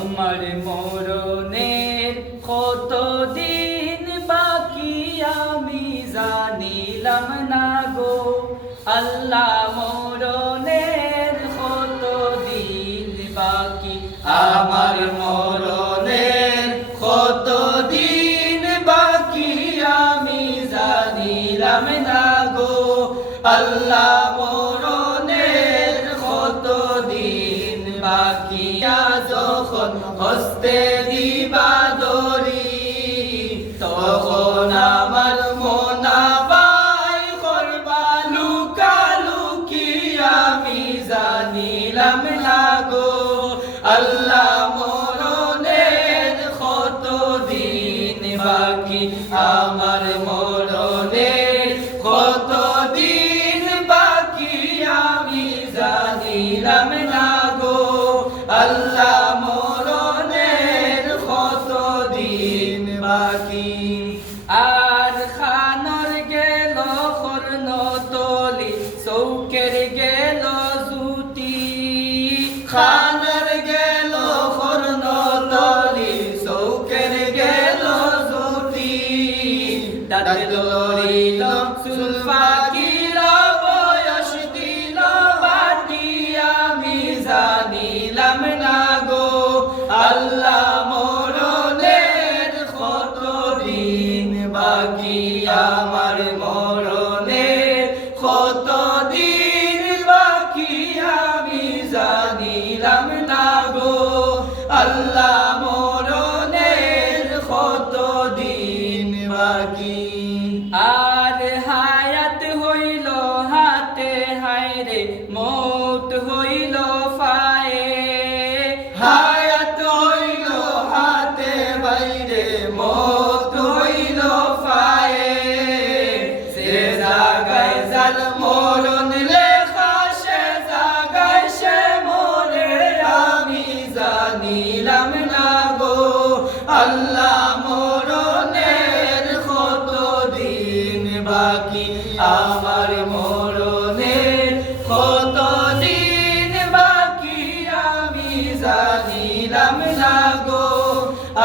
আমার মরণের কতদিন বাকি আমি জানিলাম না গো আল্লাহ মরণের কতদিন বাকি আমার মরণের কতদিন বাকি আমি জানিলাম না গো আল্লাহ মরণের কতদিন বাকি যখন হস্তে দিবা দরি তখন আমার মোনাবাই করবা লুকালুকি আমি জানিলাম না গো আল্লাহ মরণের কতদিন বাকি আমার মরণের কতদিন বাকি আমি জানিলাম না গো আল্লাহ মরণের কতদিন বাকি আর খানর গেল কর্ণতলি চৌকের গেল জুতি খানর গেল কর্ণতলি চৌকের গেল জুতি দাঁত লড়িল চুল পাকিল বয়স দিল বাটি আমি জানিলাম না গো আল্লাহ মরণের কতদিন বাকি আমার মরণের কতদিন বাকি আমি জানিলাম না গো আল্লাহ মরণের কতদিন বাকি আর হায়াত হইল হাতে হায়রে মৌত হইল ফায়ে হায়াত হইল হাতে বাইরে মৌত হইল ফায়ে সে জাগায় জাল মরণ লেখা সে জাগায় সে মরে আমি জানিলাম না গো আল্লাহ মরণের কতদিন বাকি আমার মরণের কতদিন বাকি আমি জানিলাম না গো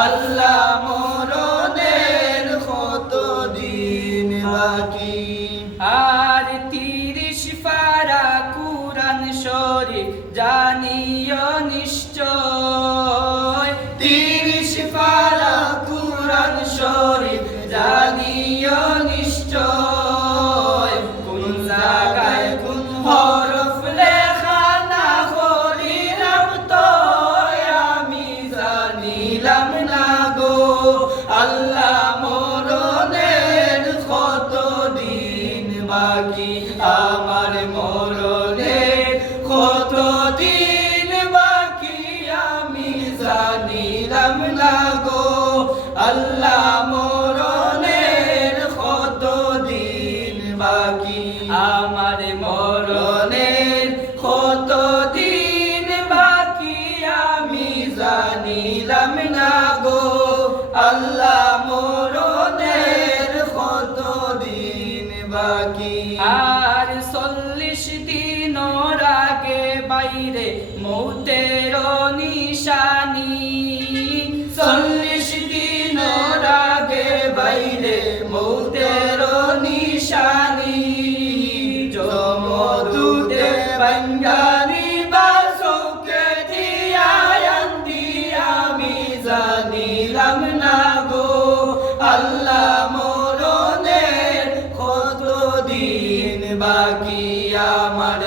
আল্লাহ মরণের কতদিন বাকি আর 30 পারা কুরআন শরীফ জানিও নিশ্চয় 30 পারা কুরআন শরীফ জানিও নিশ্চয় কোন জায়গায় কোন হরফ লেখা না করিলাম তো আমি জানিলাম না গো আল্লাহ মরণের কতদিন বাকি আমার মরণের কতদিন বাকি আমি জানিলাম না গো আল্লাহ মরণের কতদিন বাকি আমার মরণের কতদিন বাকি আমি জানিলাম না গো আল্লাহ মরণের কতদিন বাকি আর 40 দিন আগে বাইরে মৌতের নিশানি 40 দিন আগে বাইরে মৌতের নিশানি জমদূতে বাঙ্গানি বাসকে দিয়া আমি জানিলাম না গো আল্লাহ মরণের কতদিন বাকি আমার